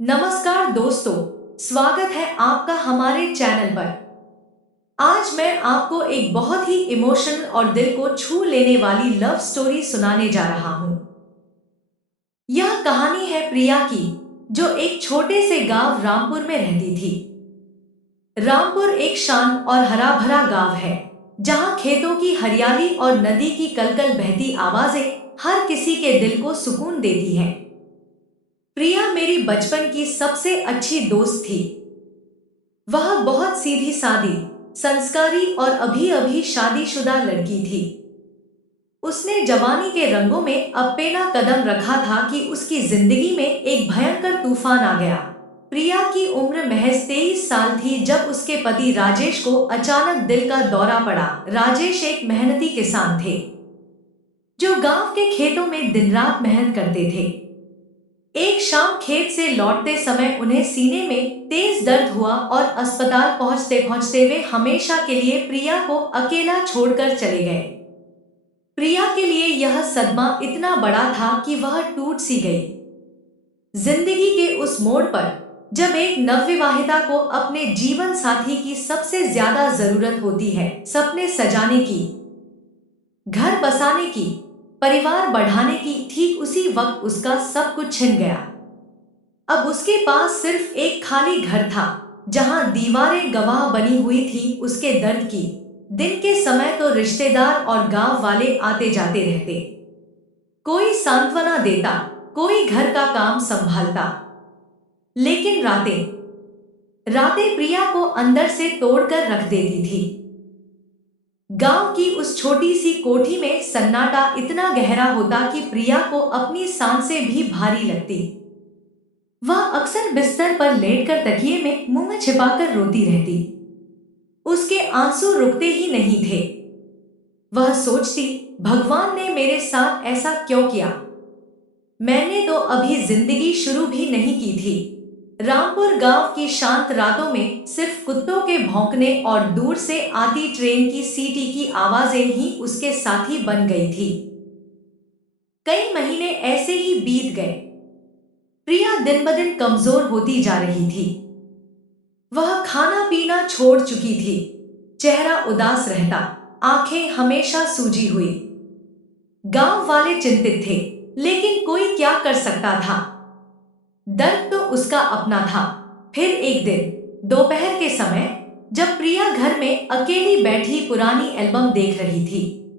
नमस्कार दोस्तों, स्वागत है आपका हमारे चैनल पर। आज मैं आपको एक बहुत ही इमोशनल और दिल को छू लेने वाली लव स्टोरी सुनाने जा रहा हूँ। यह कहानी है प्रिया की, जो एक छोटे से गांव रामपुर में रहती थी। रामपुर एक शांत और हरा भरा गांव है, जहाँ खेतों की हरियाली और नदी की कलकल बहती आवाजें हर किसी के दिल को सुकून देती हैं। प्रिया मेरी बचपन की सबसे अच्छी दोस्त थी। वह बहुत सीधी सादी, संस्कारी और अभी अभी शादीशुदा लड़की थी। उसने जवानी के रंगों में अपना कदम रखा था कि उसकी जिंदगी में एक भयंकर तूफान आ गया। प्रिया की उम्र महज 23 साल थी जब उसके पति राजेश को अचानक दिल का दौरा पड़ा। राजेश एक मेहनती किसान थे, जो गांव के खेतों में दिन रात मेहनत करते थे। एक शाम खेत से लौटते समय उन्हें सीने में तेज दर्द हुआ और अस्पताल पहुंचते पहुंचते वे हमेशा के लिए प्रिया को अकेला छोड़कर चले गए। प्रिया के लिए यह सदमा इतना बड़ा था कि वह टूट सी गई। जिंदगी के उस मोड़ पर, जब एक नवविवाहिता को अपने जीवन साथी की सबसे ज्यादा जरूरत होती है, सपने सजाने की, घर बसाने की, परिवार बढ़ाने की, ठीक उसी वक्त उसका सब कुछ छिन गया। अब उसके पास सिर्फ एक खाली घर था, जहां दीवारें गवाह बनी हुई थी उसके दर्द की। दिन के समय तो रिश्तेदार और गांव वाले आते जाते रहते, कोई सांत्वना देता, कोई घर का काम संभालता। लेकिन रातें रातें प्रिया को अंदर से तोड़कर रख देती थी। गांव की उस छोटी सी कोठी में सन्नाटा इतना गहरा होता कि प्रिया को अपनी सांसें भी भारी लगती। वह अक्सर बिस्तर पर लेटकर तकिए में मुंह छिपाकर रोती रहती। उसके आंसू रुकते ही नहीं थे। वह सोचती, भगवान ने मेरे साथ ऐसा क्यों किया? मैंने तो अभी जिंदगी शुरू भी नहीं की थी। रामपुर गांव की शांत रातों में सिर्फ कुत्तों के भौंकने और दूर से आती ट्रेन की सीटी की आवाजें ही उसके साथी बन गई थी। कई महीने ऐसे ही बीत गए। प्रिया दिन ब दिन कमजोर होती जा रही थी। वह खाना पीना छोड़ चुकी थी, चेहरा उदास रहता, आंखें हमेशा सूजी हुई। गांव वाले चिंतित थे, लेकिन कोई क्या कर सकता था? दर्द तो उसका अपना था। फिर एक दिन दोपहर के समय, जब प्रिया घर में अकेली बैठी पुरानी एल्बम देख रही थी,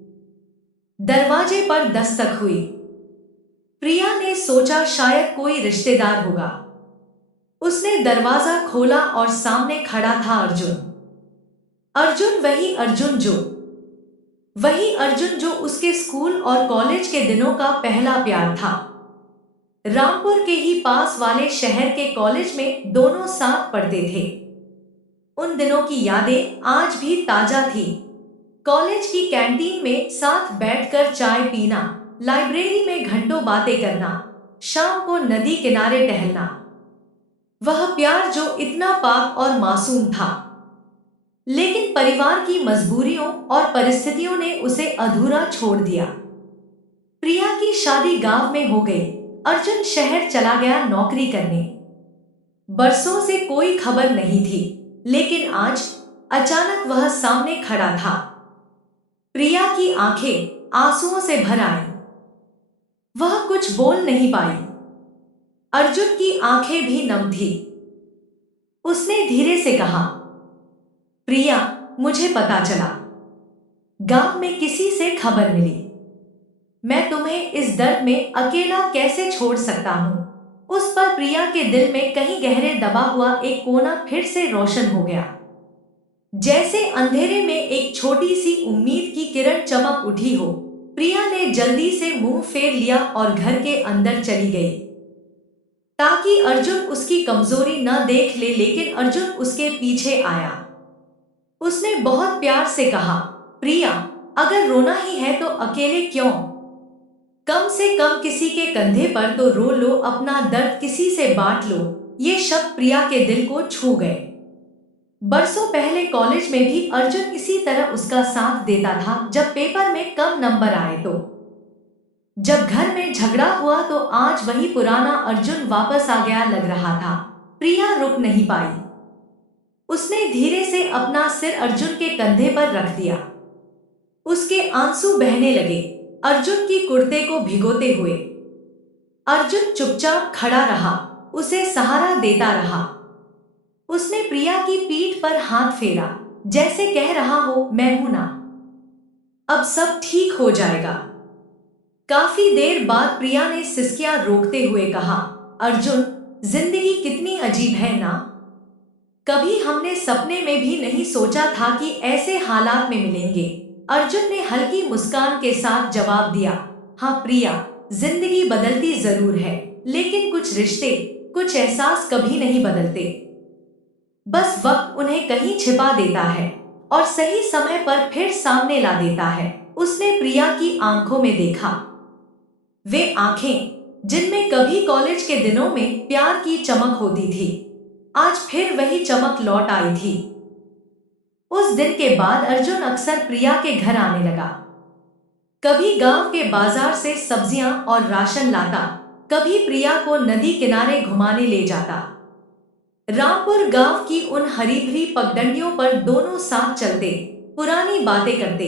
दरवाजे पर दस्तक हुई। प्रिया ने सोचा शायद कोई रिश्तेदार होगा। उसने दरवाजा खोला और सामने खड़ा था अर्जुन। अर्जुन वही अर्जुन जो उसके स्कूल और कॉलेज के दिनों का पहला प्यार था। रामपुर के ही पास वाले शहर के कॉलेज में दोनों साथ पढ़ते थे। उन दिनों की यादें आज भी ताजा थी। कॉलेज की कैंटीन में साथ बैठकर चाय पीना, लाइब्रेरी में घंटों बातें करना, शाम को नदी किनारे टहलना। वह प्यार जो इतना पाक और मासूम था। लेकिन परिवार की मजबूरियों और परिस्थितियों ने उसे अधूरा छोड़ दिया। प्रिया की शादी गांव में हो गई। अर्जुन शहर चला गया नौकरी करने। बरसों से कोई खबर नहीं थी, लेकिन आज अचानक वह सामने खड़ा था। प्रिया की आंखें आंसुओं से भर आईं। वह कुछ बोल नहीं पाई। अर्जुन की आंखें भी नम थी। उसने धीरे से कहा, प्रिया, मुझे पता चला, गांव में किसी से खबर मिली। मैं तुम्हें इस दर्द में अकेला कैसे छोड़ सकता हूं? उस पर प्रिया के दिल में कहीं गहरे दबा हुआ एक कोना फिर से रोशन हो गया। जैसे अंधेरे में एक छोटी सी उम्मीद की किरण चमक उठी हो। प्रिया ने जल्दी से मुंह फेर लिया और घर के अंदर चली गई, ताकि अर्जुन उसकी कमजोरी न देख ले। लेकिन अर्जुन उसके पीछे आया। उसने बहुत प्यार से कहा, प्रिया, अगर रोना ही है तो अकेले क्यों? कम से कम किसी के कंधे पर तो रो लो, अपना दर्द किसी से बांट लो। ये शब्द प्रिया के दिल को छू गए। बरसों पहले कॉलेज में भी अर्जुन इसी तरह उसका साथ देता था। जब पेपर में कम नंबर आए तो जब घर में झगड़ा हुआ तो आज वही पुराना अर्जुन वापस आ गया लग रहा था। प्रिया रुक नहीं पाई। उसने धीरे से अपना सिर अर्जुन के कंधे पर रख दिया। उसके आंसू बहने लगे, अर्जुन की कुर्ते को भिगोते हुए। अर्जुन चुपचाप खड़ा रहा, उसे सहारा देता रहा। उसने प्रिया की पीठ पर हाथ फेरा, जैसे कह रहा हो, मैं हूं ना, अब सब ठीक हो जाएगा। काफी देर बाद प्रिया ने सिसकियां रोकते हुए कहा, अर्जुन, जिंदगी कितनी अजीब है ना। कभी हमने सपने में भी नहीं सोचा था कि ऐसे हालात में मिलेंगे। अर्जुन ने हल्की मुस्कान के साथ जवाब दिया, हाँ प्रिया, जिंदगी बदलती जरूर है, लेकिन कुछ रिश्ते, कुछ एहसास कभी नहीं बदलते। बस वक्त उन्हें कहीं छिपा देता है और सही समय पर फिर सामने ला देता है। उसने प्रिया की आंखों में देखा, वे आंखें जिनमें कभी कॉलेज के दिनों में प्यार की चमक होती थी, आज फिर वही चमक लौट आई थी। उस दिन के बाद अर्जुन अक्सर प्रिया के घर आने लगा। कभी गांव के बाजार से सब्जियां और राशन लाता, कभी प्रिया को नदी किनारे घुमाने ले जाता। रामपुर गांव की उन हरी भरी पगडंडियों पर दोनों साथ चलते, पुरानी बातें करते।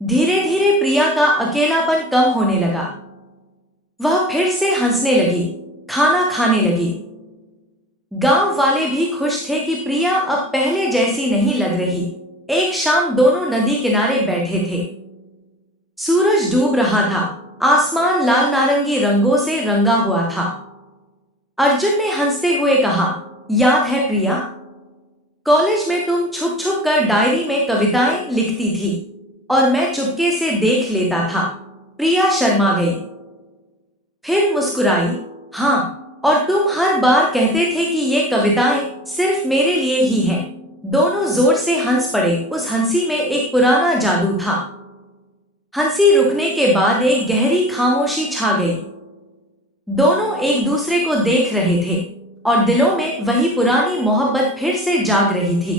धीरे धीरे प्रिया का अकेलापन कम होने लगा। वह फिर से हंसने लगी, खाना खाने लगी। गांव वाले भी खुश थे कि प्रिया अब पहले जैसी नहीं लग रही। एक शाम दोनों नदी किनारे बैठे थे। सूरज डूब रहा था, आसमान लाल नारंगी रंगों से रंगा हुआ था। अर्जुन ने हंसते हुए कहा, याद है प्रिया, कॉलेज में तुम छुप छुप कर डायरी में कविताएं लिखती थी और मैं चुपके से देख लेता था। प्रिया शर्मा गई, फिर मुस्कुराई, हाँ, और तुम हर बार कहते थे कि ये कविताएं सिर्फ मेरे लिए ही हैं। दोनों जोर से हंस पड़े। उस हंसी में एक पुराना जादू था। हंसी रुकने के बाद एक गहरी खामोशी छा गई। दोनों एक दूसरे को देख रहे थे और दिलों में वही पुरानी मोहब्बत फिर से जाग रही थी।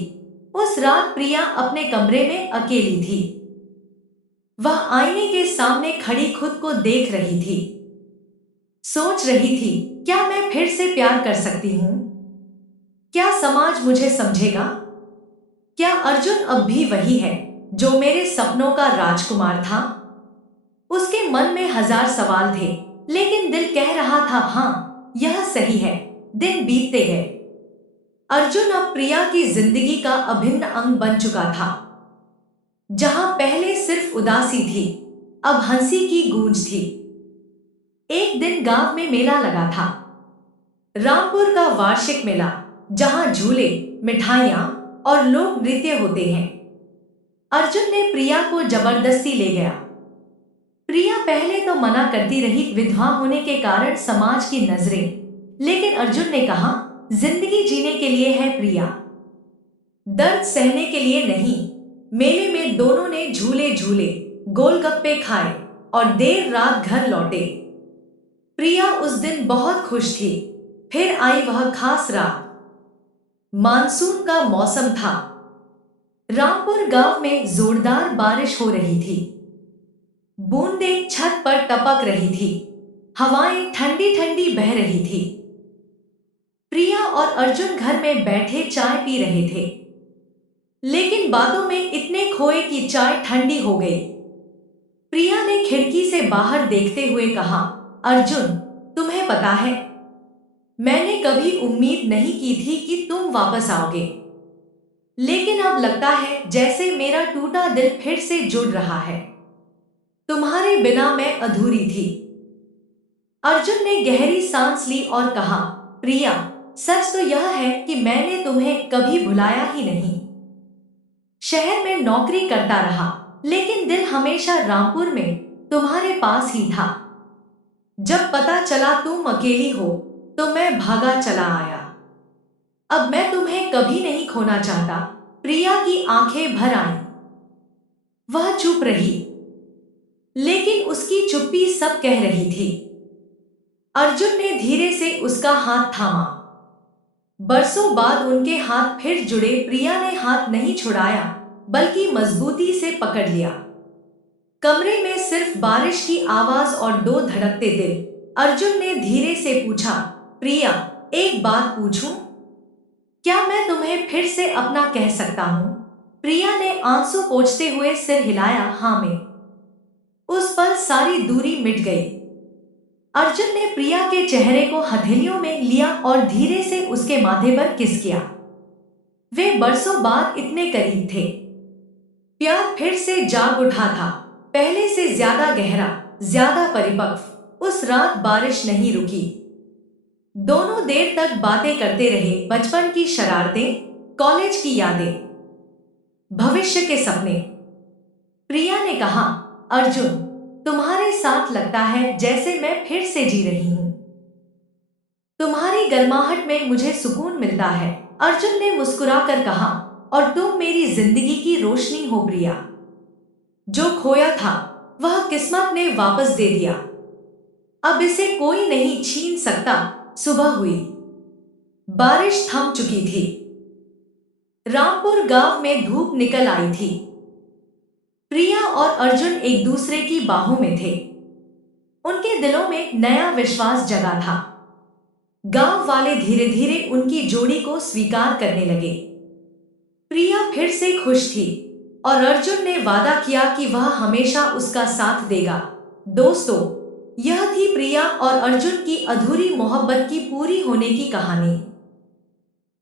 उस रात प्रिया अपने कमरे में अकेली थी। वह आईने के सामने खड़ी खुद को देख रही थी। सोच रही थी, क्या मैं फिर से प्यार कर सकती हूँ? क्या समाज मुझे समझेगा? क्या अर्जुन अब भी वही है जो मेरे सपनों का राजकुमार था? उसके मन में हजार सवाल थे, लेकिन दिल कह रहा था, हाँ, यह सही है। दिन बीतते गए। अर्जुन अब प्रिया की जिंदगी का अभिन्न अंग बन चुका था। जहां पहले सिर्फ उदासी थी, अब हंसी की गूंज थी। एक दिन गांव में मेला लगा था, रामपुर का वार्षिक मेला, जहां झूले, मिठाइयां और लोक नृत्य होते हैं। अर्जुन ने प्रिया को जबरदस्ती ले गया। प्रिया पहले तो मना करती रही, विधवा होने के कारण समाज की नजरें, लेकिन अर्जुन ने कहा, जिंदगी जीने के लिए है प्रिया, दर्द सहने के लिए नहीं। मेले में दोनों ने झूले झूले, गोलगप्पे खाए और देर रात घर लौटे। प्रिया उस दिन बहुत खुश थी। फिर आई वह खास रात। मानसून का मौसम था। रामपुर गांव में जोरदार बारिश हो रही थी। बूंदें छत पर टपक रही थी, हवाएं ठंडी ठंडी बह रही थी। प्रिया और अर्जुन घर में बैठे चाय पी रहे थे, लेकिन बातों में इतने खोए कि चाय ठंडी हो गई। प्रिया ने खिड़की से बाहर देखते हुए कहा, अर्जुन, तुम्हें पता है, मैंने कभी उम्मीद नहीं की थी कि तुम वापस आओगे, लेकिन अब लगता है जैसे मेरा टूटा दिल फिर से जुड़ रहा है। तुम्हारे बिना मैं अधूरी थी। अर्जुन ने गहरी सांस ली और कहा, प्रिया, सच तो यह है कि मैंने तुम्हें कभी भुलाया ही नहीं। शहर में नौकरी करता रहा, लेकिन दिल हमेशा रामपुर में तुम्हारे पास ही था। जब पता चला तुम अकेली हो, तो मैं भागा चला आया। अब मैं तुम्हें कभी नहीं खोना चाहता। प्रिया की आंखें भर आईं। वह चुप रही, लेकिन उसकी चुप्पी सब कह रही थी। अर्जुन ने धीरे से उसका हाथ थामा। बरसों बाद उनके हाथ फिर जुड़े। प्रिया ने हाथ नहीं छुड़ाया, बल्कि मजबूती से पकड़ लिया। कमरे में सिर्फ बारिश की आवाज और दो धड़कते दिल। अर्जुन ने धीरे से पूछा, प्रिया, एक बात पूछूं? क्या मैं तुम्हें फिर से अपना कह सकता हूं? प्रिया ने आंसू पोंछते हुए सिर हिलाया, हाँ मैं। उस पल सारी दूरी मिट गई। अर्जुन ने प्रिया के चेहरे को हथेलियों में लिया और धीरे से उसके माथे पर किस किया। वे बरसों बाद इतने करीब थे। प्यार फिर से जाग उठा था, पहले से ज्यादा गहरा, ज्यादा परिपक्व। उस रात बारिश नहीं रुकी। दोनों देर तक बातें करते रहे, बचपन की शरारतें, कॉलेज की यादें, भविष्य के सपने। प्रिया ने कहा, अर्जुन, तुम्हारे साथ लगता है जैसे मैं फिर से जी रही हूं। तुम्हारी गर्माहट में मुझे सुकून मिलता है। अर्जुन ने मुस्कुराकर कहा, और तुम मेरी जिंदगी की रोशनी हो प्रिया। जो खोया था वह किस्मत ने वापस दे दिया। अब इसे कोई नहीं छीन सकता। सुबह हुई। बारिश थम चुकी थी। रामपुर गांव में धूप निकल आई थी। प्रिया और अर्जुन एक दूसरे की बाहों में थे। उनके दिलों में नया विश्वास जगा था। गांव वाले धीरे धीरे उनकी जोड़ी को स्वीकार करने लगे। प्रिया फिर से खुश थी और अर्जुन ने वादा किया कि वह हमेशा उसका साथ देगा। दोस्तों, यह थी प्रिया और अर्जुन की अधूरी मोहब्बत की पूरी होने की कहानी।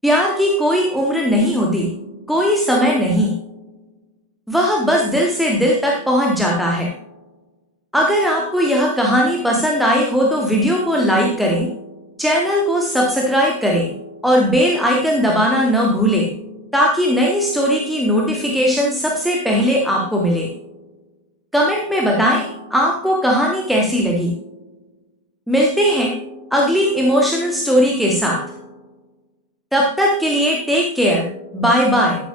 प्यार की कोई उम्र नहीं होती, कोई समय नहीं, वह बस दिल से दिल तक पहुंच जाता है। अगर आपको यह कहानी पसंद आई हो तो वीडियो को लाइक करें, चैनल को सब्सक्राइब करें और बेल आइकन दबाना न भूलें ताकि नई स्टोरी की नोटिफिकेशन सबसे पहले आपको मिले। कमेंट में बताएं आपको कहानी कैसी लगी। मिलते हैं अगली इमोशनल स्टोरी के साथ। तब तक के लिए टेक केयर, बाय बाय।